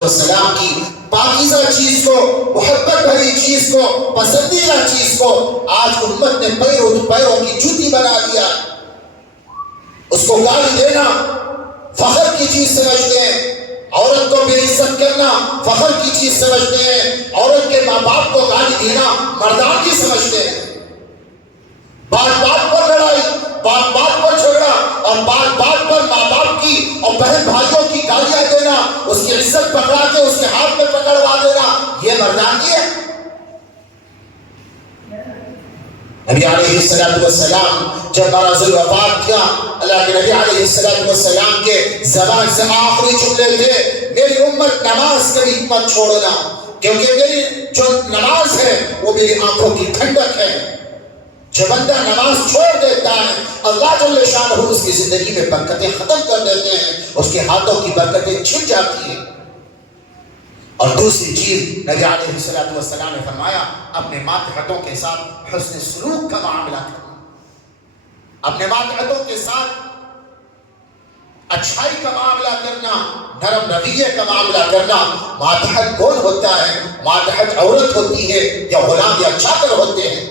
السلام کی پاکیزہ چیز کو، محبت بھری چیز کو، پسندیدہ چیز کو آج امت نے پیروں کی جوتی بنا دیا۔ اس کو گالی دینا فخر کی چیز سمجھتے ہیں، عورت کو بے عزت کرنا فخر کی چیز سمجھتے ہیں، عورت کے ماں باپ کو گالی دینا مردانگی سمجھتے ہیں۔ بات بات پر لڑائی، بات بات پر جھگڑا اور بات بات پر ماں باپ کی اور بہن بھائیوں کی گالیاں دینا، اس کی عزت پکڑا کے اس کے ہاتھ میں پکڑوا دینا، یہ مردانگی ہے؟ نبی علیہ السلام جب مرض الوفات کیا، اللہ کے نبی علیہ السلام کے زبان سے آخری جملے تھے، میری امت نماز کبھی مت چھوڑنا، کیونکہ میری جو نماز ہے وہ میری آنکھوں کی ٹھنڈک ہے۔ جو بندہ نماز چھوڑ دیتا ہے اللہ جل شانہ اس کی زندگی میں برکتیں ختم کر دیتے ہیں، اس کے ہاتھوں کی برکتیں چھن جاتی ہیں۔ اور دوسری چیز نبی علیہ السلام نے فرمایا، اپنے ماتحتوں کے ساتھ حسن سلوک کا معاملہ کرنا، اپنے ماتحتوں کے ساتھ اچھائی کا معاملہ کرنا، نرم رویے کا معاملہ کرنا۔ ماتحت کون ہوتا ہے؟ ماتحت عورت ہوتی ہے یا غلام یا چاکر ہوتے ہیں؟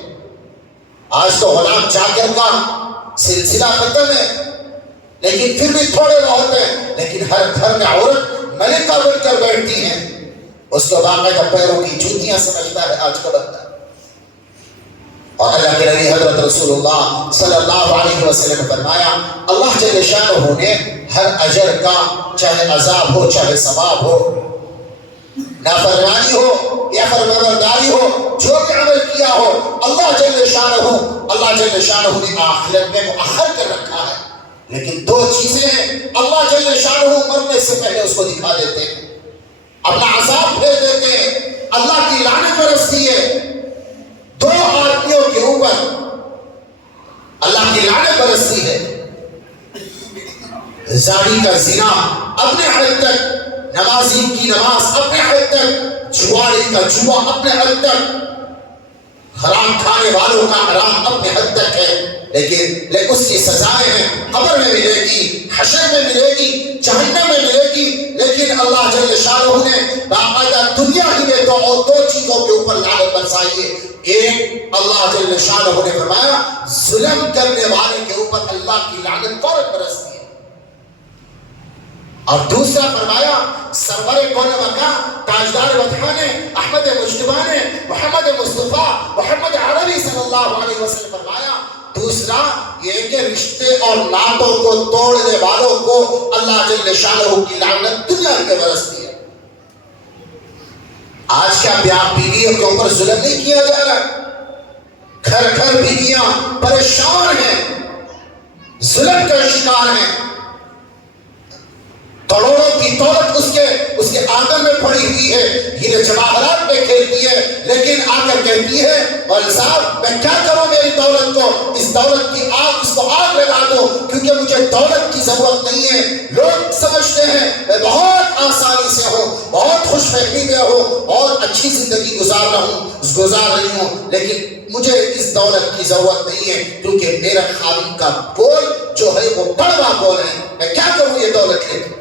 آج تو غلام چاکر کا سلسلہ ختم ہے، لیکن پھر بھی تھوڑے بہت ہیں، لیکن ہر گھر میں عورت ملکہ بن کر بیٹھتی ہے، اس کو باقاعدہ پیروں کی جوتیاں سمجھتا ہے آج کا بندہ۔ اور اللہ کے نبی حضرت رسول اللہ صلی اللہ علیہ وسلم نے فرمایا، اللہ جل شانہ نے ہر اجر کا، چاہے عذاب ہو چاہے ثواب ہو، نافرمانی ہو یا فرمانبرداری ہو، جو بھی عمل کیا ہو، اللہ جل شانہ نے آخرت میں مؤخر کر رکھا ہے۔ لیکن دو چیزیں ہیں اللہ جل شانہ مرنے سے پہلے اس کو دکھا دیتے ہیں، اپنا عذاب پھیر دیتے ہیں، اللہ کی لعنت برستی ہے دو آدمیوں کے اوپر، اللہ کی لعنت برستی ہے۔ زانی کا زنا اپنے حد تک، نمازی کی نماز اپنے حد تک، جواری کا جوا اپنے حد تک، حرام کھانے والوں کا حرام اپنے حد تک ہے، لیکن اس کی سزائیں ہیں، قبر میں ملے گی، حشر میں ملے گی، جہنم میں ملے گی۔ لیکن اللہ جل شانہ نے باقاعدہ دنیا ہی میں دو چیزوں کے اوپر لعنت برسائی ہے۔ ایک، اللہ جل شانہ نے فرمایا ظلم کرنے والے کے اوپر اللہ کی لعنت فوراً برستی ہے، اور دوسرا فرمایا سرور کون مکہ، تاجدار وطن احمد مجتبی نے، محمد مصطفیٰ محمد عربی صلی اللہ علیہ وسلم فرمایا، دوسرا یہ کہ رشتے اور ناطوں کو توڑنے والوں کو اللہ جل شانہ کی لعنت دنیا میں برستی ہے۔ آج کیا بیویوں کے اوپر ظلم نہیں کیا جا رہا؟ گھر گھر بیویاں پریشان ہیں، ظلم کا شکار ہیں، کروڑوں کی دولت اس کے آنگن میں پڑی ہوئی ہے، ہیرے جواہرات میں کھیلتی ہے، لیکن آ کر کہتی ہے والد صاحب میں کیا کروں میری دولت کو، اس دولت کی آگ، اس کو آگ لگا دو، کیونکہ مجھے دولت کی ضرورت نہیں ہے۔ لوگ سمجھتے ہیں میں بہت آسانی سے ہوں، بہت خوش فہمی میں ہوں، بہت اچھی زندگی گزار رہی ہوں، لیکن مجھے اس دولت کی ضرورت نہیں ہے، کیونکہ میرا خاوند کا بول جو ہے وہ کڑوا بول ہے، میں کیا کروں یہ دولت لے کے۔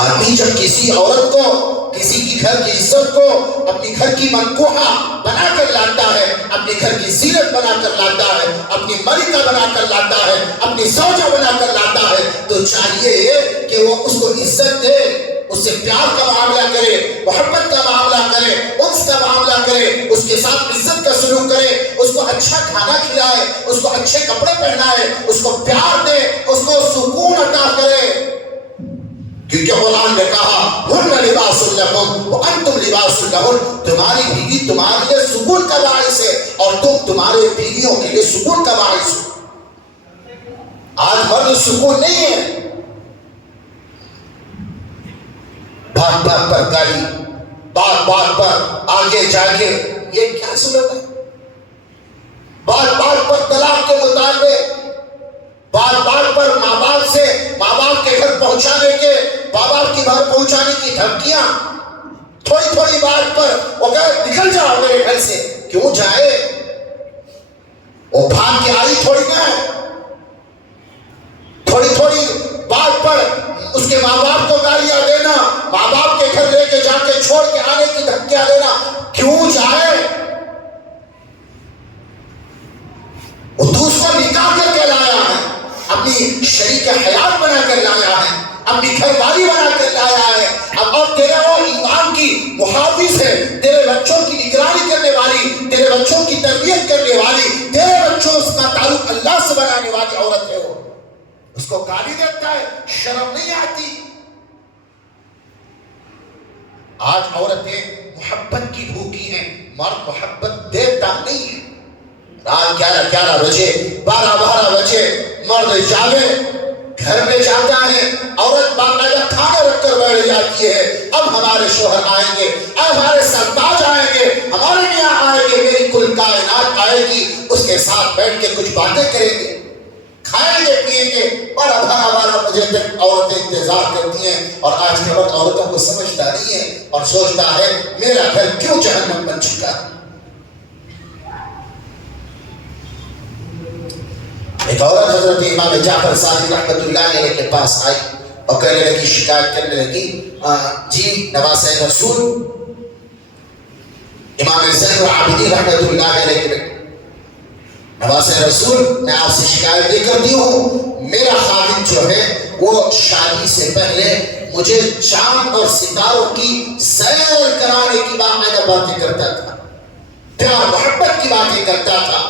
آدمی جب کسی عورت کو، کسی کی گھر کی عزت کو اپنی گھر کی منقوحہ بنا کر لاتا ہے، اپنی گھر کی زینت بنا کر لاتا ہے، اپنی ملکہ بنا کر لاتا ہے، اپنی زوجہ بنا کر لاتا ہے، تو چاہیے کہ وہ اس کو عزت دے، اس سے پیار کا معاملہ کرے، محبت کا معاملہ کرے، انس کا معاملہ کرے، اس کے ساتھ عزت کا سلوک کرے، اس کو اچھا کھانا کھلائے، اس کو اچھے کپڑے پہنائے، اس کو پیار دے، اس کو سکون عطا کرے، کیونکہ قرآن نے کہا ہن لباس لکم وانتم لباس لہن، تمہاری بیوی تمہارے لیے سکون کا باعث ہے اور تم تمہارے بیویوں کے لیے سکون کا باعث ہو۔ آج مرد سکون نہیں ہے، بات بات پر گالی، بات بات پر آگے جاگے، یہ کیا صورت ہے؟ بات بات پر طلاق کے مطالبے، بات بات پر ماں باپ کے گھر پہنچانے کے، ماں باپ کی گھر پہنچانے کی دھمکیاں، تھوڑی بات پر وہ کہے نکل جاؤ میرے گھر سے، کیوں جائے؟ وہ بھاگ کے آئی تھوڑی نہ ہے، تھوڑی بات پر کے ماں باپ کو گالیاں دینا، ماں باپ کے گھر لے کے جا کے چھوڑ کے آنے کی دھمکیاں دینا، کیوں جائے؟ وہ دوسرا نکاح کر کے لایا ہے، اپنی شریک حیات بنا کر لایا ہے، اپنی گھر والی بنا کر لایا ہے، اب تیرا وہ ایمان کی محافظ ہے، تیرے بچوں کی نگرانی کرنے والی، تیرے بچوں کی تربیت کرنے والی، تیرے بچوں کا تعلق اللہ سے بنانے والی عورت ہے، وہ اس کو گالی دیتا ہے، شرم نہیں آتی؟ آج عورتیں محبت کی بھوکی ہیں، مرد محبت دیتا نہیں ہے۔ رات 11 بجے 12 بجے مرد جاگے گھر میں جاتا ہے، عورت باقاعدہ کھانا رکھ کر بیٹھ جاتی ہے، اب ہمارے شوہر آئیں گے، اب ہمارے سرتاج آئیں گے، ہمارے میاں آئیں گے، میری کل کائنات آئے گی، اس کے ساتھ بیٹھ کے کچھ باتیں کریں گے، کھائیں گے پیئیں گے۔ 12 بجے تک عورتیں انتظار کرتی ہیں، اور آج کے وقت عورتوں کو سمجھتا نہیں ہے اور سوچتا ہے میرا گھر کیوں جہنم بن چکا ہے۔ ایک عورت حضرت امام جعفر صادق رحمۃ اللہ علیہ کے پاس آئی اور کہنے لگی، شکایت کرنے لگی، جی نواسہ رسول امام زین العابدین رحمۃ اللہ علیہ کے بیٹے نواسہ رسول، میں آپ سے شکایت یہ کرتی ہوں، میرا خاوند جو ہے وہ شادی سے پہلے مجھے چاند اور ستاروں کی سیر کرانے کی باقاعدہ باتیں کرتا تھا، پیار محبت کی باتیں کرتا تھا،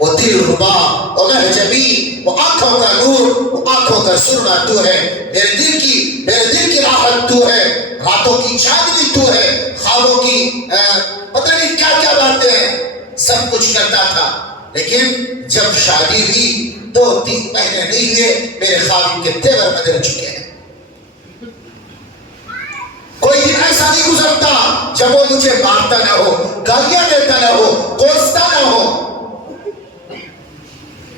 وہ دل ربا، وہ محجبی، وہ آنکھوں کا نور، وہ آنکھوں کا سرما تو ہے، میرے دل کی راحت تو ہے، راتوں کی چاندنی تو ہے، خوابوں کی پتہ نہیں کیا کیا باتیں ہیں، سب کچھ کرتا تھا، لیکن جب شادی ہوئی 2-3 مہینے نہیں ہوئے میرے خاوند کے تیور بدل چکے ہیں۔ کوئی دن ایسا نہیں گزرتا جب وہ مجھے مارتا نہ ہو، گالیاں دیتا نہ ہو، کوستا نہ ہو،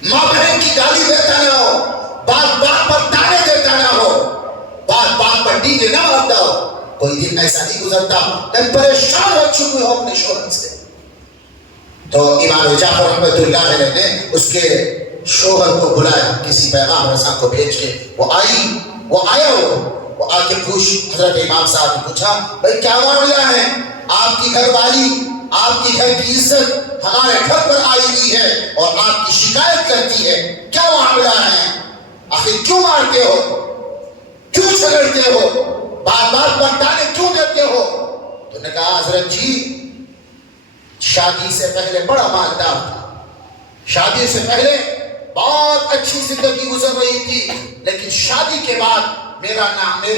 ماں بہن کی گالی دیتا نہ ہو، بات پر تانے دیتا نہ ہو، بات پر ڈیجے نہ مارتا ہو، کوئی دن ایسا نہیں گزرتا۔ میں پریشان ہو چکی ہوں اپنے شوہر سے۔ تو امام جعفر رحمۃ اللہ علیہ نے اس کے شوہر کو بلایا، کسی پیغام رساں کو بھیج کے، وہ آیا وہ آ کے حضرت امام صاحب نے پوچھا، بھائی کیا معاملہ ہے؟ آپ کی گھر والی، آپ کی گھر کی عزت ہمارے گھر پر آئی ہوئی ہے اور آپ کی شکایت کرتی ہے، کیا معاملہ ہے؟ آخر کیوں مارتے ہو، کیوں جھگڑتے ہو، بات پر تانے کیوں دیتے ہو؟ تو نے کہا، حضرت جی شادی سے پہلے بڑا مالدار تھا، شادی سے پہلے بہت اچھی زندگی گزر رہی تھی، لیکن شادی کے بعد میرے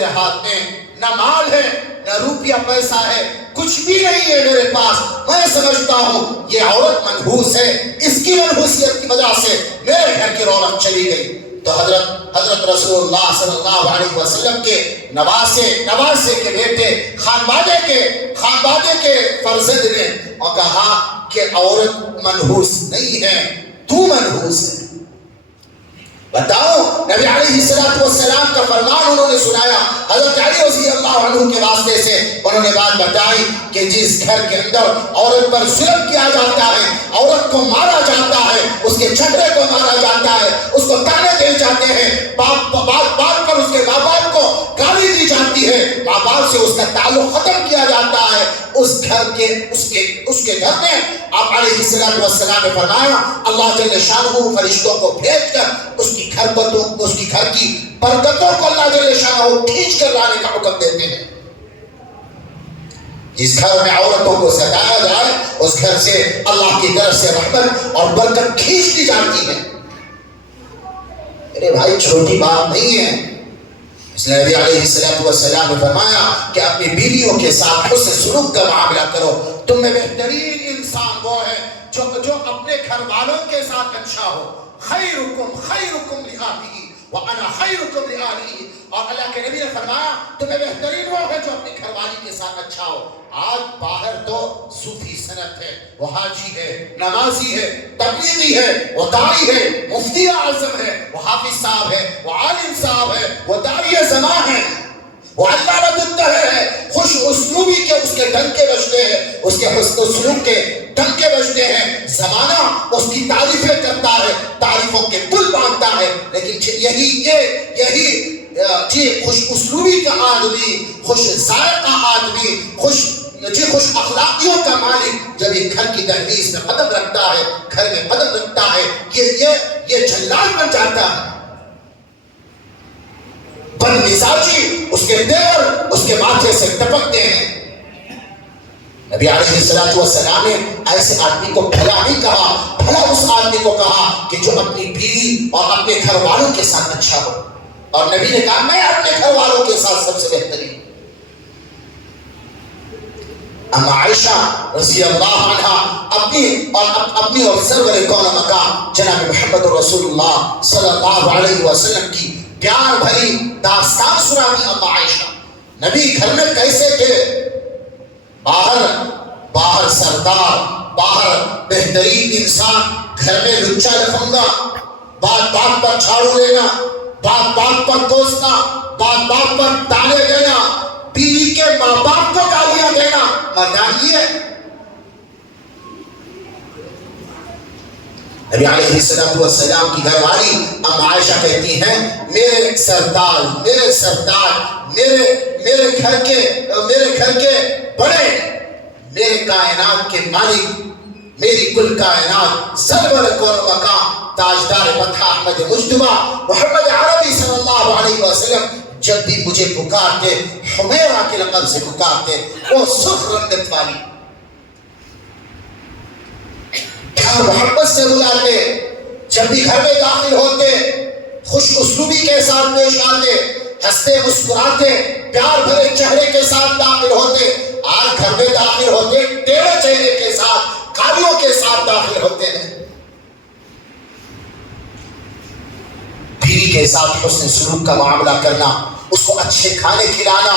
ہاتھ میں نہ مال ہے نہ روپیہ پیسہ ہے، کچھ بھی نہیں ہے میرے پاس، میں سمجھتا ہوں یہ عورت منحوس ہے، اس کی منحوسیت کی وجہ سے میرے گھر کی رونق چلی گئی۔ تو حضرت رسول اللہ صلی اللہ علیہ وسلم کے نواسے کے بیٹے خانوادے کے فرزند نے اور کہا کہ عورت منحوس نہیں ہے، تو منحوس ہے۔ بتاؤ، نبی علیہ السلام کا فرمان انہوں نے سنایا، حضرت علی رضی اللہ عنہ کے واسطے سے انہوں نے بات بتائی کہ جس گھر کے اندر عورت پر ظلم کیا جاتا ہے، عورت کو مارا جاتا ہے، اس کے چہرے کو مارا جاتا ہے، اس کو تانے دیے جاتے ہیں، بات پر اس کے ماں باپ کو گالی دی جاتی ہے، ماں باپ سے اس کا تعلق ختم کیا جاتا ہے، اس کے گھر میں آپ علیہ السلام نے فرمایا، اللہ جل شانہ فرشتوں کو بھیج کر اس کی گھر کی برکتوں کو اللہ جل شانہ کھینچ کر لانے کا حکم دیتے ہیں۔ جس گھر میں عورتوں کو ستایا جائے اس گھر سے اللہ کی طرف سے رحمت اور برکت کھینچ دی جاتی ہے۔ میرے بھائی چھوٹی بات نہیں ہے، اس لیے نبی علیہ السلام نے فرمایا کہ اپنی بیویوں کے ساتھ حسن سلوک کا معاملہ کرو، تم میں بہترین انسان وہ ہے جو اپنے گھر والوں کے ساتھ اچھا ہو، خیرکم لأہلہ وَأَنَا خَيْرُكُمْ لِأَهْلِهِ، اور اللہ کے نبی نے فرمایا تمہیں بہترین وہ ہے جو اپنی گھر والی کے ساتھ اچھا ہو۔ آج باہر تو صوفی سنت ہے، وہ حاجی ہے، نمازی ہے، تبلیغی ہے، وہ داعی ہے، مفتی اعظم ہے، وہ حافظ صاحب ہے، وہ عالم صاحب ہے، وہ داعی زمان ہے، وہ علامۃ الدہر ہے، خوش اسلوبی کے اس کے ڈنکے بجتے ہیں، اس کے حسن اسلوب کے ڈنکے بجتے ہیں، زمانہ اس کی تعریفیں کرتا ہے، تعریفوں کے پل باندھتا ہے، لیکن یہی خوش اسلوبی کا آدمی، خوش ذائقہ آدمی، خوش اخلاقیوں کا مالک جب یہ گھر کی دہلیز میں قدم رکھتا ہے، گھر میں قدم رکھتا ہے، یہ جلال بن جاتا ہے۔ بد مزاجی اس کے تیور اس کے ماتھے سے ٹپکتے ہیں۔ نبی علیہ السلام نے ایسے آدمی کو بھلا نہیں کہا، بھلا اس آدمی کو کہا کہ جو اپنی بیوی اور اپنے گھر والوں کے ساتھ اچھا ہو، اور نبی نے کہا میں اپنے گھر والوں کے ساتھ سب سے بہترین۔ اما عائشہ رضی اللہ عنہا اپنی اور سرور کون مقام جناب محمد رسول اللہ صلی اللہ علیہ وسلم کی پیار بھری داستان سناتی۔ اما عائشہ نبی گھر میں کیسے تھے؟ باہر سردار، باہر بہترین انسان، گھر میں لچا لفنگا، بات بات پر جھاڑو لینا، بات بات پر کوسنا، بات بات پر تانے دینا، بیوی کے ماں باپ کو گالیاں دینا مردانگی ہے؟ نبی علیہ السلام کی گھر والی ام عائشہ کہتی ہیں میرے سردار، میرے گھر کے بڑے، میرے کائنات کے مالک، میری کل کائنات، سرور کون مقام، تاجدار مدح احمد مجتبی محمد عربی صلی اللہ علیہ وسلم جب بھی مجھے پکارتے حمیرہ کے لقب سے پکارتے، وہ سرخ رنگت والی، پیار محبت سے بلاتے، جب بھی گھر میں داخل ہوتے خوش اسلوبی کے ساتھ پیش آتے، ہنستے مسکراتے پیار بھرے چہرے کے ساتھ داخل ہوتے۔ آج گھر میں داخل ہوتے ٹیڑھے چہرے کے ساتھ، گالیوں کے ساتھ داخل ہوتے ہیں۔ بیوی کے ساتھ حسن سلوک کا معاملہ کرنا، اس کو اچھے کھانے کھلانا،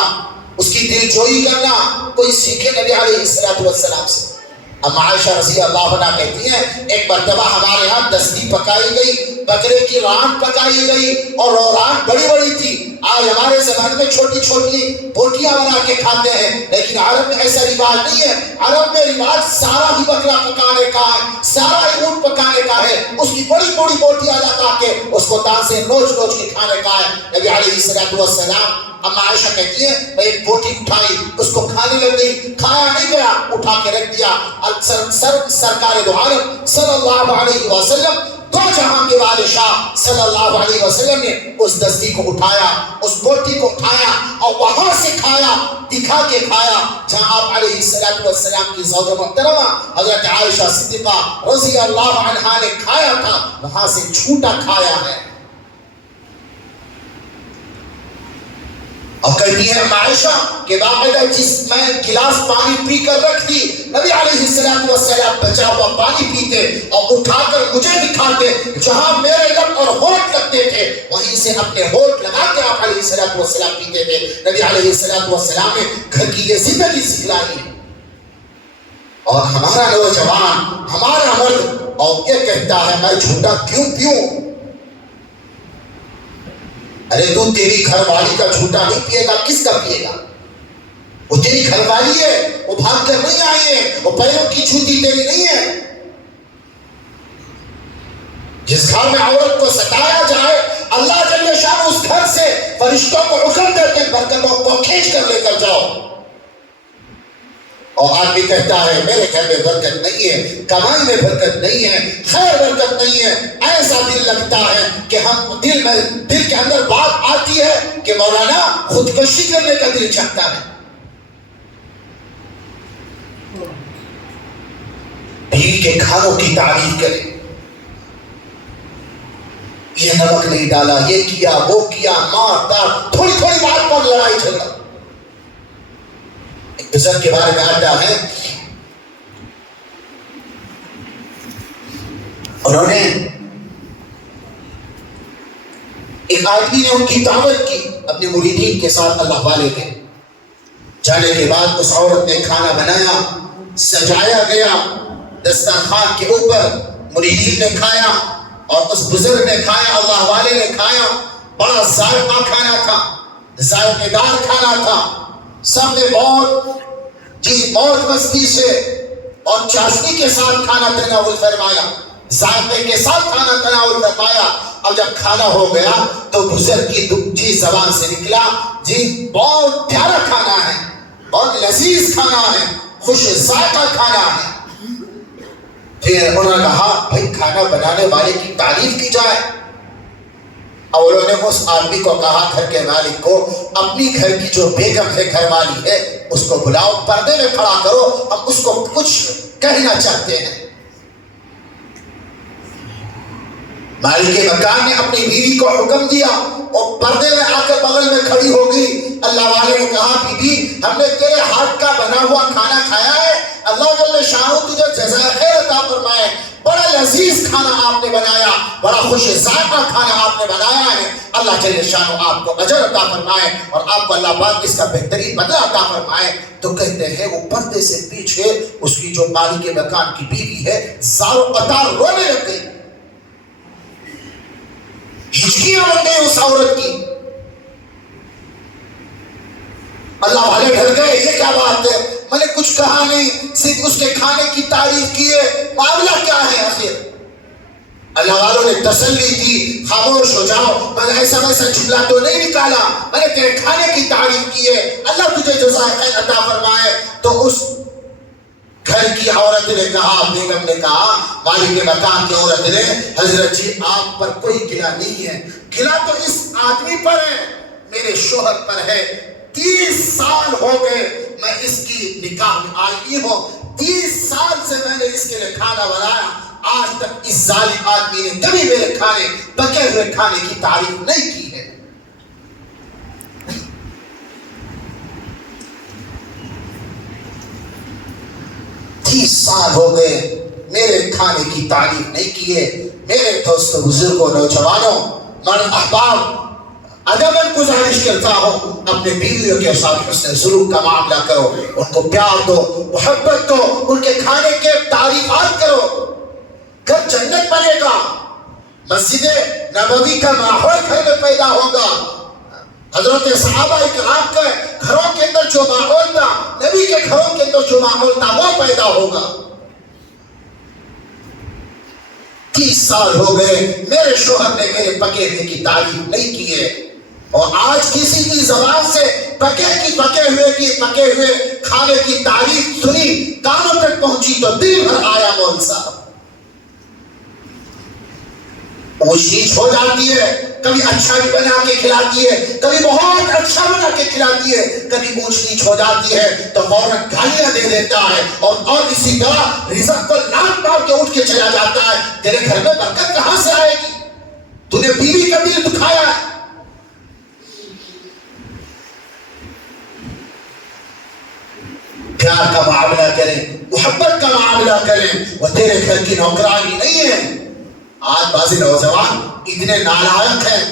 اس کی دل جوئی کرنا، کوئی سیکھے نبی علیہ السلام سے۔ اما عائشہ رضی اللہ عنہ کہتی ہیں ایک مرتبہ ہمارے ہاں دستی پکائی گئی، بکرے کی ران پکائی گئی، اور وہ ران بڑی بڑی تھی۔ آج ہمارے زمانے میں چھوٹی چھوٹی بوٹیاں بنا کے کھاتے ہیں، لیکن عرب میں ایسا رواج نہیں ہے۔ عرب میں رواج سارا ہی بکرا پکانے کا ہے، سارا ہی اونٹ پکانے کا ہے، اس کی بڑی بڑی بوٹیاں لگا کے اس کو دان سے نوچ نوچ کے کھانے کا ہے۔ نبی علیہ السلام اما عائشہ کہتی ہے میں ایک بوٹی اٹھائی، اس کو کھانے لگ گئی، کھایا نہیں گیا، اٹھا کے رکھ دیا۔ سرکار دو عالم صلی اللہ علیہ وسلم، دو جہاں کے بادشاہ صلی اللہ علیہ وسلم نے اس دستی کو اٹھایا، اس بوٹی کو اٹھایا اور وہاں سے کھایا، دکھا کے کھایا جہاں آپ علیہ السلام کی زوجہ محترمہ حضرت عائشہ صدیقہ رضی اللہ عنہا نے کھایا تھا، وہاں سے جھوٹا کھایا ہے۔ اور کہتی ہے عائشہ کہ باقاعدہ جس میں گلاس پانی پی کر رکھ دی، نبی علیہ السلام بچا ہوا پانی پیتے اور اٹھا کر مجھے دکھاتے، جہاں میرے لب اور ہونٹ لگتے تھے وہیں سے اپنے ہونٹ لگا کے آپ علیہ السلام پیتے تھے۔ نبی علیہ السلام نے گھر کی یہ زندگی سکھلائی، اور ہمارا نوجوان، ہمارا مرد اور یہ کہتا ہے میں جھوٹا کیوں پیوں؟ ارے تو تیری گھر والی کا جھوٹا نہیں پیے گا، کس کا پیے گا؟ وہ تیری گھر والی ہے، وہ بھاگ کر نہیں آئی ہے، وہ پیروں کی جھوٹی تیری نہیں ہے۔ جس گھر میں عورت کو ستایا جائے اللہ جل شان اس گھر سے فرشتوں کو حکم دیتے ہیں برکتوں کو کھینچ کر لے کر جاؤ۔ اور آدمی کہتا ہے میرے گھر میں برکت نہیں ہے، کمائی میں برکت نہیں ہے، خیر برکت نہیں ہے، ایسا دل لگتا ہے کہ ہم دل کے اندر بات آتی ہے کہ مولانا خودکشی کرنے کا دل چاہتا ہے۔ بیوی کے کھانوں کی تعریف کرے، یہ نمک نہیں ڈالا، یہ کیا وہ کیا، مار دار، تھوڑی تھوڑی بات پر لڑائی جھگڑا۔ ایک بزرگ کے بارے میں آتا ہے انہوں نے ایک آدمی نے ان کی دعوت کی اپنے مریدین کے ساتھ، اللہ والے کے جانے کے بعد اس عورت نے کھانا بنایا، سجایا گیا دسترخوان کے اوپر، مریدین نے کھایا اور اس بزرگ نے کھایا، اللہ والے نے کھایا، بڑا ذائقہ کھانا تھا، ذائقے دار کھانا تھا، سب نے بہت مستی سے اور چاشنی کے ساتھ کھانا تناول فرمایا، ذائقے کے ساتھ کھانا تناول فرمایا۔ اب جب کھانا ہو گیا تو بزرگ کی زبان سے نکلا، جی بہت پیارا کھانا ہے، بہت لذیذ کھانا ہے، خوش ذائقہ کھانا ہے۔ پھر انہوں نے کہا بھائی کھانا بنانے والے کی تعریف کی جائے۔ اور انہوں نے اس آدمی کو کہا، گھر کے مالک کو، اپنی گھر کی جو بیگم ہے، گھر والی ہے، اس کو بلاؤ، پردے میں کھڑا کرو، ہم اس کو کچھ کہنا چاہتے ہیں۔ مالک مکان نے اپنی بیوی کو حکم دیا اور پردے میں آ کر بغل میں کھڑی ہو گئی۔ اللہ والے نے کہا بی بی ہم نے تیرے ہاتھ کا بنا ہوا کھانا کھایا ہے، اللہ جل شانہ تجھے جزائے خیر عطا فرمائے، بڑا لذیذ کھانا آپ نے بنایا، بڑا خوش ذائقہ کھانا آپ نے بنایا ہے، اللہ جل شانہ آپ کو اجر عطا فرمائے اور آپ کو اللہ پاک اس کا بہترین بدلہ عطا فرمائے۔ تو کہتے ہیں وہ پردے سے پیچھے اس کی جو مالک مکان کی بیوی ہے زار و قطار رونے لگ گئی، ہچکیاں بن گئی اس عورت کی۔ اللہ والے ڈر گئے، یہ کیا بات ہے، میں نے کچھ کہا نہیں، صرف اس کے کھانے کی تعریف کی ہے، معاملہ کیا ہے آخر؟ اللہ والوں نے تسلی دی، خاموش ہو جاؤ، میں نے ایسا جملہ تو نہیں نکالا، میں نے تیرے کھانے کی تعریف کی ہے، اللہ تجھے جزائے خیر عطا فرمائے۔ تو اس گھر کی عورت نے کہا، بیگم نے کہا، مالک مکان کی عورت نے، حضرت جی آپ پر کوئی گلہ نہیں ہے، گلہ تو اس آدمی پر ہے، میرے شوہر پر ہے، 30 سال ہو گئے میں اس کی نکاح میں آئی ہوں، 30 سال سے میں نے اس کے لیے کھانا بنایا، آج تک اس ظالم آدمی نے کبھی میرے کھانے، پکے ہوئے کھانے کی تعریف نہیں کی ہے۔ 30 سال ہو گئے میرے کھانے کی تعریف نہیں کی ہے۔ میرے دوستوں، بزرگوں، نوجوانوں، مرد احباب، ادباً گزارش کرتا ہوں اپنے بیویوں کے ساتھ حسن سلوک کا معاملہ کرو، ان کو پیار دو، محبت دو، ان کے کھانے کے تعریفات کرو، گھر جنت بنے گا، مسجد نبوی کا ماحول گھر میں پیدا ہوگا۔ حضرت صحابہ اکرام کے گھروں کے اندر جو ماحول تھا، نبی کے گھروں کے اندر جو ماحول تھا وہ پیدا ہوگا۔ 30 سال ہو گئے میرے شوہر نے میرے پکے ہوئے کی تعریف نہیں کی ہے، اور آج کسی کی زبان سے پکے ہوئے کھانے کی تعریف سنی، کانوں تک پہنچی تو دل بھر آیا مول صاحب۔ اونچ نیچ ہو جاتی ہے، کبھی اچھا بھی بنا کے کھلاتی ہے، کبھی بہت اچھا بنا کے کھلاتی ہے، کبھی اونچ نیچ ہو جاتی ہے تو فوراً گالیاں دے دیتا ہے، اور اسی طرح رزق کو لات مار کے اٹھ کے چلا جاتا ہے۔ تیرے گھر میں برکت کہاں سے آئے گی؟ تو نے بیوی کا دل دکھایا ہے۔ پیار کا معاملہ کریں، محبت کا معاملہ کریں، وہ تیرے گھر کی نوکرانی نہیں ہے۔ آج بعض نوجوان اتنے نالائق ہیں،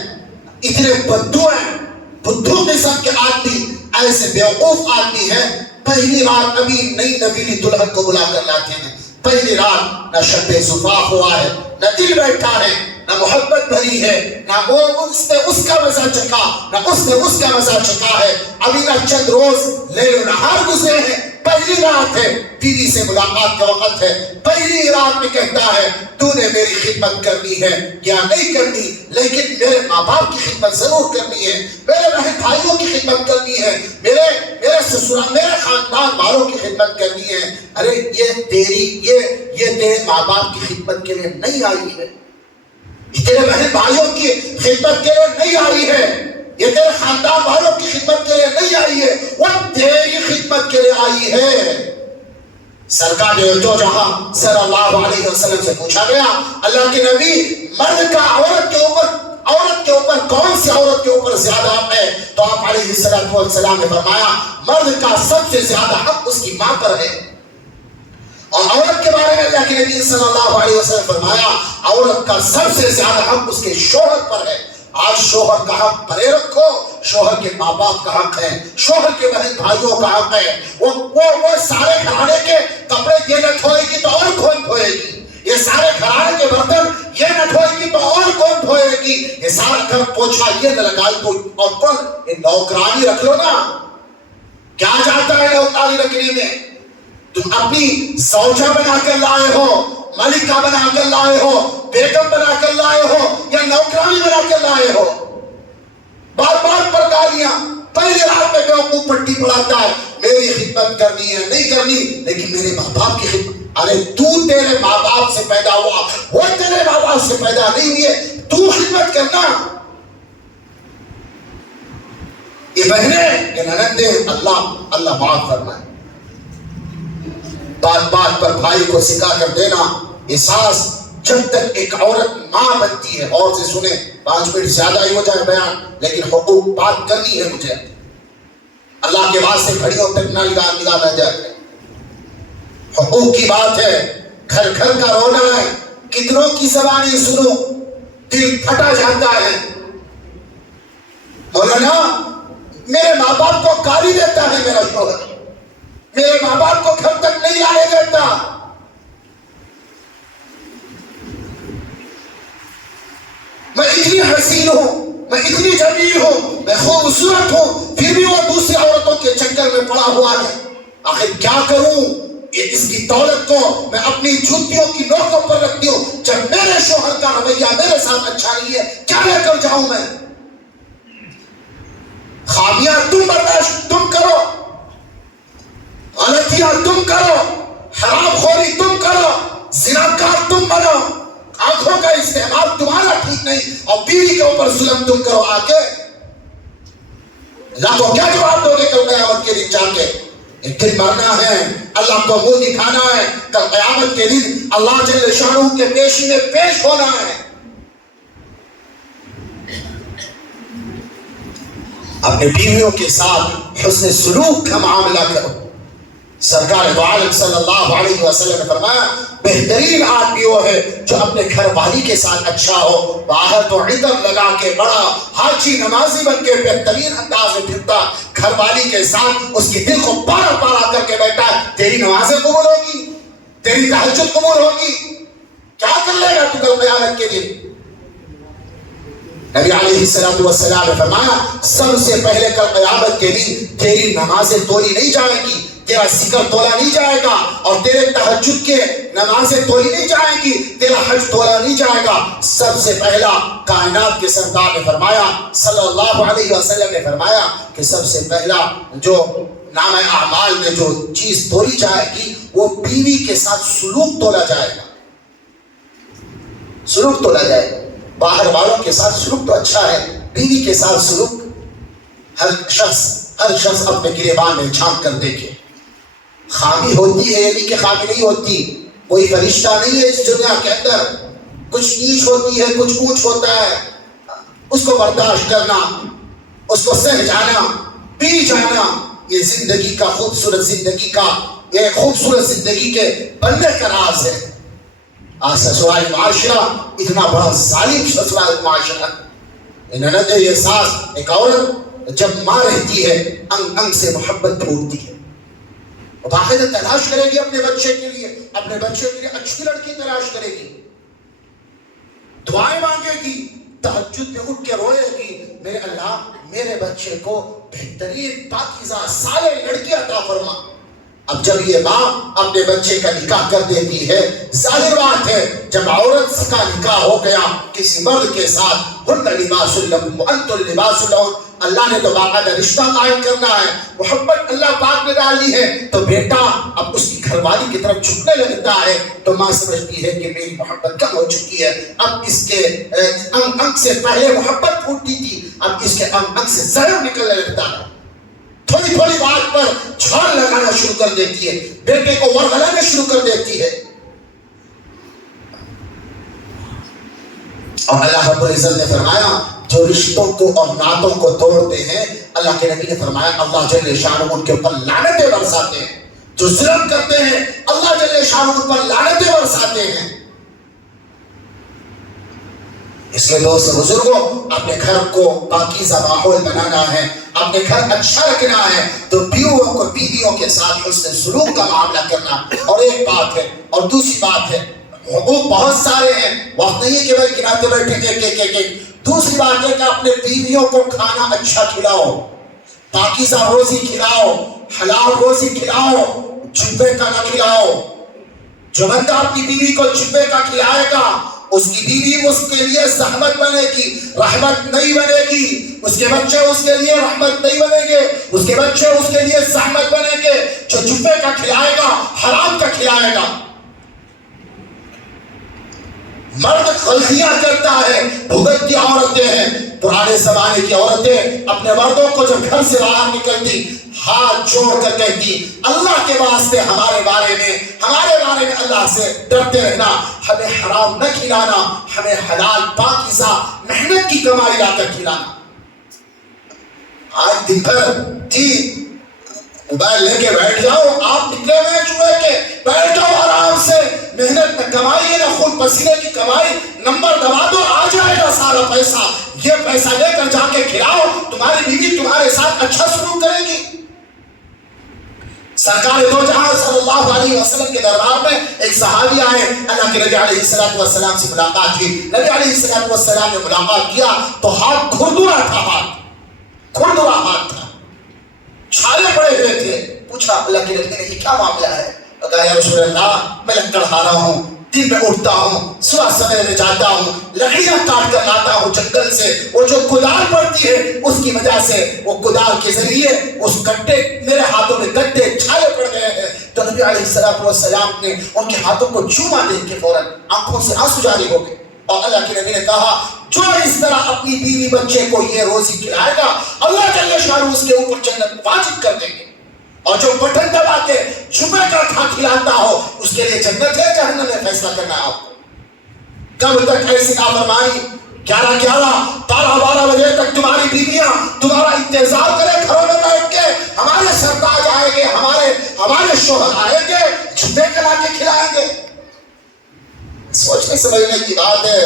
اتنے بدو ہیں، بدو قسم کے آدمی، ایسے بیوقوف آدمی ہیں، پہلی رات ابھی نئی نویلی دلہن کو بلا کر لاتے ہیں، پہلی رات نہ شب زفاف ہوا ہے، نہ دل بیٹھا ہے، نہ محبت بھری ہے، نہ وہ اس نے اس کا مزہ چکا، نہ اس نے اس کا مزہ چکا ہے، ابھی نہ چند روز لیل و نہار گزرے ہیں، پہلی رات ہے، بیوی سے ملاقات کا وقت ہے، پہلی رات میں کہتا ہے تو نے میری خدمت کرنی ہے یا نہیں کرنی، لیکن میرے ماں باپ کی خدمت ضرور کرنی ہے، میرے بہن بھائیوں کی خدمت کرنی ہے، میرے سسرال، میرے خاندان والوں کی خدمت کرنی ہے۔ ارے یہ تیرے ماں باپ کی خدمت کے لیے نہیں آئی ہے، یہ تیرے بہن بھائیوں کی خدمت کے لیے نہیں آئی ہے، یہ تیرے خاندان والوں کی خدمت کے لیے نہیں آئی ہے، وہ تیری خدمت کے لیے آئی ہے۔ سرکار دو جہاں صلی اللہ علیہ وسلم سے پوچھا گیا، اللہ کے نبی مرد کا عورت کے اوپر کون سی عورت کے اوپر زیادہ حق ہے؟ تو آپ علیہ السلام نے فرمایا مرد کا سب سے زیادہ حق اس کی ماں پر ہے، اور عورت کے بارے میں اللہ کے نبی صلی اللہ علیہ وسلم فرمایا عورت کا سب سے زیادہ حق اس کے شوہر پر ہے۔ آج شوہر کا حق پرے رکھو، شوہر کے ماں باپ کا حق ہے، شوہر کے بہن بھائیوں کا حق ہے، وہ سارے گھرانے کے کپڑے یہ نہ دھوئے گی تو اور کون دھوئے گی، یہ سارے گھرانے کے برتن یہ نہ دھوئے گی تو اور کون دھوئے گی، یہ سارا گھر پوچھا یہ نہ لگائی تو اور کون، یہ نوکرانی رکھ لو نا، کیا جاتا ہے نوکرانی رکھنے میں؟ تم اپنی زوجہ بنا کر لائے ہو، ملکہ بنا کر لائے ہو، بیگم بنا کر لائے ہو یا نوکرانی بنا کر لائے ہو. بات بات پر گالیاں. پہلی رات میں بیوقوف پٹی پڑھاتا ہے میری خدمت کرنی ہے نہیں کرنی, لیکن میرے ماں باپ کی خدمت. ارے تو تیرے ماں باپ سے پیدا ہوا, وہ تیرے ماں باپ سے پیدا نہیں ہوئے, تو خدمت کرنا. یہ بہنیں یہ ننندیں اللہ معاف فرمائے. بات بات پر بھائی کو سکھا کر دینا. احساس جب تک ایک عورت ماں بنتی ہے, اور سے سنیں 5 منٹ زیادہ ہی ہو جائے بیان, لیکن حقوق بات کرنی ہے مجھے. اللہ کے واسطے گھڑیوں تک نہ نہ جائے. حقوق کی بات ہے, گھر گھر کا رونا ہے. کتنوں کی زبانیں سنو دل پھٹا جاتا ہے. مولانا میرے ماں باپ کو گالی دیتا ہے میرا شوہر, میرے ماں باپ کو گھر تک نہیں آنے دیتا. میں اتنی حسین ہوں, میں اتنی جمیل ہوں, میں خوبصورت ہوں, پھر بھی وہ دوسری عورتوں کے چکر میں پڑا ہوا ہے. آخر کیا کروں؟ اس کی دولت کو میں اپنی جوتیوں کی نوکوں پر رکھتی ہوں. جب میرے شوہر کا رویہ میرے ساتھ اچھا نہیں ہے, کیا لے کر جاؤں میں؟ خامیاں تم برداشت تم کرو, غلطیاں تم کرو, حرام خوری تم کرو, زناکار تم بنو, آنکھوں کا استعمال تمہارا ٹھیک نہیں, اور بیوی کے اوپر ظلم تم کرو. آگے اللہ کو کیا جواب دو گے کل قیامت کے دن جا کے؟ ایک دن مرنا ہے, اللہ کو منہ دکھانا ہے. کل قیامت کے دن اللہ جل شانہ کے پیشی میں پیش ہونا ہے. اپنے بیویوں کے ساتھ حسن سلوک کا معاملہ کرو. سرکار دو عالم صلی اللہ علیہ وسلم نے فرمایا بہترین آدمی وہ ہے جو اپنے گھر والی کے ساتھ اچھا ہو. باہر تو عطر لگا کے بڑا حاجی نمازی بن کے بہترین انداز میں پھرتا, گھر والی کے ساتھ اس کی دل کو پارا پارا کر کے بیٹھا ہے. تیری نمازیں قبول ہوگی, تیری تہجد قبول ہوگی, کیا کر لے گا تو کل قیامت کے دن؟ نبی علیہ السلام نے فرمایا سب سے پہلے کل قیامت کے دن تیری نمازیں تولی نہیں جائیں گی, تیرا ذکر تولا نہیں جائے گا, اور تیرے تہجد کے نمازیں تولی نہیں جائیں گی, تیرا حج تولا نہیں جائے گا. سب سے پہلا کائنات کے سردار نے فرمایا صلی اللہ علیہ وسلم نے فرمایا کہ سب سے پہلا جو نام اعمال میں جو چیز تولی جائے گی وہ بیوی کے ساتھ سلوک تولا جائے گا. سلوک تولا جائے گا. باہر والوں کے ساتھ سلوک تو اچھا ہے, بیوی کے ساتھ سلوک. ہر شخص اپنے گریبان میں جھانک کر دیکھے. خامی ہوتی ہے یعنی کہ خامی نہیں ہوتی. کوئی فرشتہ نہیں ہے اس دنیا کے اندر. کچھ نیچ ہوتی ہے, کچھ اونچ ہوتا ہے, اس کو برداشت کرنا, اس کو سہ جانا, پی جانا, یہ زندگی کا خوبصورت زندگی کا یہ خوبصورت زندگی کے بننے کا راز ہے. آج سسرالی معاشرہ اتنا بڑا ظالم سسرالی معاشرہ. نند یہ ساس ایک عورت جب ماں رہتی ہے انگ انگ سے محبت پھوٹتی ہے, باقاعدہ تلاش کرے گی اپنے بچے کے لیے, اپنے بچے کے لیے اچھی لڑکی تلاش کرے گی, دعائیں مانگے گی, تہجد میں اٹھ کے روئے گی میرے اللہ میرے بچے کو بہترین پاکیزہ صالح لڑکی عطا فرما. اب جب یہ ماں اپنے بچے کا نکاح کر دیتی ہے, ظاہر بات ہے جب عورت کا نکاح ہو گیا کسی مرد کے ساتھ, ہن لباس لکم وانتم لباس لہن, اللہ نے تو باقاعدہ رشتہ قائم کرنا ہے, محبت اللہ پاک نے ڈالی ہے, تو بیٹا اب اس کی گھر والی کی طرف جھکنے لگتا ہے تو ماں سمجھتی ہے کہ میری محبت کم ہو چکی ہے. اب اس کے انگ انگ سے پہلے محبت پھوٹتی تھی, اب اس کے انگ انگ سے زہر نکلنے لگتا ہے. تھوڑی تھوڑی بات پر جھاڑ لگانا شروع کر دیتی ہے, بیٹے کو ورغلانا شروع کر دیتی ہے. اور اللہ رب العزت نے فرمایا جو رشتوں کو اور نعتوں کو توڑتے ہیں, اللہ کے نبی نے فرمایا اللہ جل شانہ ان کے اوپر لعنتیں برساتے ہیں. جو ظلم کرتے ہیں اللہ جل شانہ ان پر لعنتیں برساتے ہیں. اس لیے دوست بزرگوں اپنے گھر کو پاکیزہ ماحول بنانا ہے, اپنے گھر اچھا رکھنا ہے تو بیویوں کے ساتھ حسن سلوک کا معاملہ کرنا. اور ایک بات ہے, اور دوسری بات ہے, حقوق بہت سارے ہیں, وقت نہیں ہے کہ بھائی گناتے بیٹھے. دوسری بات ہے کہ اپنے بیویوں کو کھانا اچھا کھلاؤ, پاکیزہ روزی کھلاؤ, حلال روزی کھلاؤ, چپے کا نہ کھلاؤ. جو بندہ اپنی بیوی کو چپے کا کھلائے گا اس کی بیوی اس کے لیے زحمت بنے گی، رحمت نہیں بنے گی، اس کے بچے اس کے لیے رحمت نہیں بنیں گے، اس کے بچے اس کے لیے زحمت بنیں گے۔ جو چپے کا کھلائے گا حرام کا کھلائے گا۔ مرد غلطیاں کرتا ہے، بھگتتی عورتیں ہیں۔ پرانے زمانے کی عورتیں اپنے مردوں کو جب گھر سے باہر نکلتی ہاتھ جوڑ کر کہتی اللہ کے واسطے ہمارے بارے میں اللہ سے ڈرتے رہنا، ہمیں حرام نہ کھلانا، ہمیں حلال پاکیزہ محنت کی کمائی لا کر کھلانا۔ آج دن بھر جی موبائل لے کے بیٹھ جاؤ، آپ نکلے ہوئے چوہے کے، بیٹھ جاؤ آرام سے، محنت میں کمائی ہے نا، خون پسینے کی کمائی، نمبر دبا دو آ جائے گا سارا پیسہ۔ یہ پیسہ لے کر جا کے کھلاؤ، تمہاری بیوی تمہارے ساتھ اچھا سلوک کرے گی۔ سرکار دو جہاں صلی اللہ علیہ وسلم کے دربار میں ایک صحابی آئے، اللہ کے نبی علیہ السلام سے ملاقات کی۔ نبی علیہ السلام نے ملاقات کیا تو ہاتھ کھردرا ہاتھ تھا، چھالے پڑے ہوئے تھے۔ پوچھا اللہ کے نبی نے یہ کیا معاملہ ہے؟ کہا یا رسول اللہ میں لکڑ ہارا ہوں، دن میں اٹھتا ہوں، صبح سویرے میں جاتا ہوں، لکڑیاں کاٹ کر لاتا ہوں جنگل سے، وہ جو کدال پڑتی ہے اس کی وجہ سے وہ کدال کے ذریعے اس گڈھے میرے ہاتھوں میں گڈھے چھالے پڑ گئے ہیں۔ تو نبی علیہ السلام نے ان کے ہاتھوں کو چوما دیکھ کے فوراً آنکھوں سے آنسو جاری ہو گئے، اور اللہ کے نبی نے کہا جو اس طرح اپنی بیوی بچے کو یہ روزی کھلائے گا اللہ جل شانہ اس کے اوپر جنت واجب کر دیں گے، اور جو بٹن دبا کے چھپے کا کھا کھلاتا ہو اس کے لیے جنت ہے جہنم میں فیصلہ کرنا ہے آپ کو۔ کب تک ایسی نافرمانی؟ 12 بجے تک تمہاری بیویاں تمہارا انتظار کرے گھروں میں بیٹھ کے، ہمارے سردار آئیں گے، ہمارے شوہر آئیں گے، چھپے کے لا کے کھلائیں گے۔ سوچنے سمجھنے کی بات ہے۔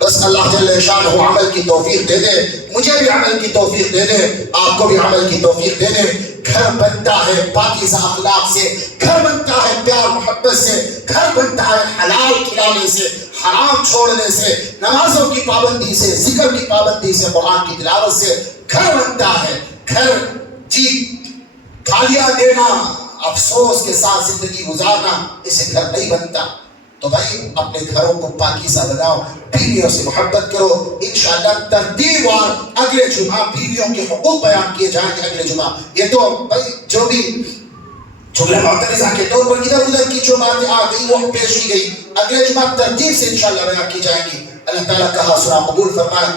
بس اللہ جل شانہ عمل کی توفیق دے دے، مجھے بھی عمل کی توفیق دے دے، آپ کو بھی عمل کی توفیق دے دے۔ گھر بنتا ہے پاکیزہ اخلاق سے، گھر بنتا ہے پیار محبت سے، گھر بنتا ہے حلال کھلانے سے، حرام چھوڑنے سے، نمازوں کی پابندی سے، ذکر کی پابندی سے، قرآن کی تلاوت سے گھر بنتا ہے۔ گھر جی گالیاں دینا، افسوس کے ساتھ زندگی گزارنا، اسے گھر نہیں بنتا۔ تو بھائی اپنے گھروں کو پاکیزہ بناؤ، بیویوں سے محبت کرو۔ انشاءاللہ ترتیب وار اگلے جمعہ بیویوں کے حقوق بیان کیے جائیں گے۔ اگلے جمعہ یہ تو بھائی جو بھی جملہ معترضہ کے طور پر ادھر ادھر کی جو باتیں آ گئی وہ پیش کی گئی، اگلے جمعہ ترتیب سے انشاءاللہ بیان کی جائیں گی۔ اللہ تعالیٰ کا حاصلہ قبول فرمائے۔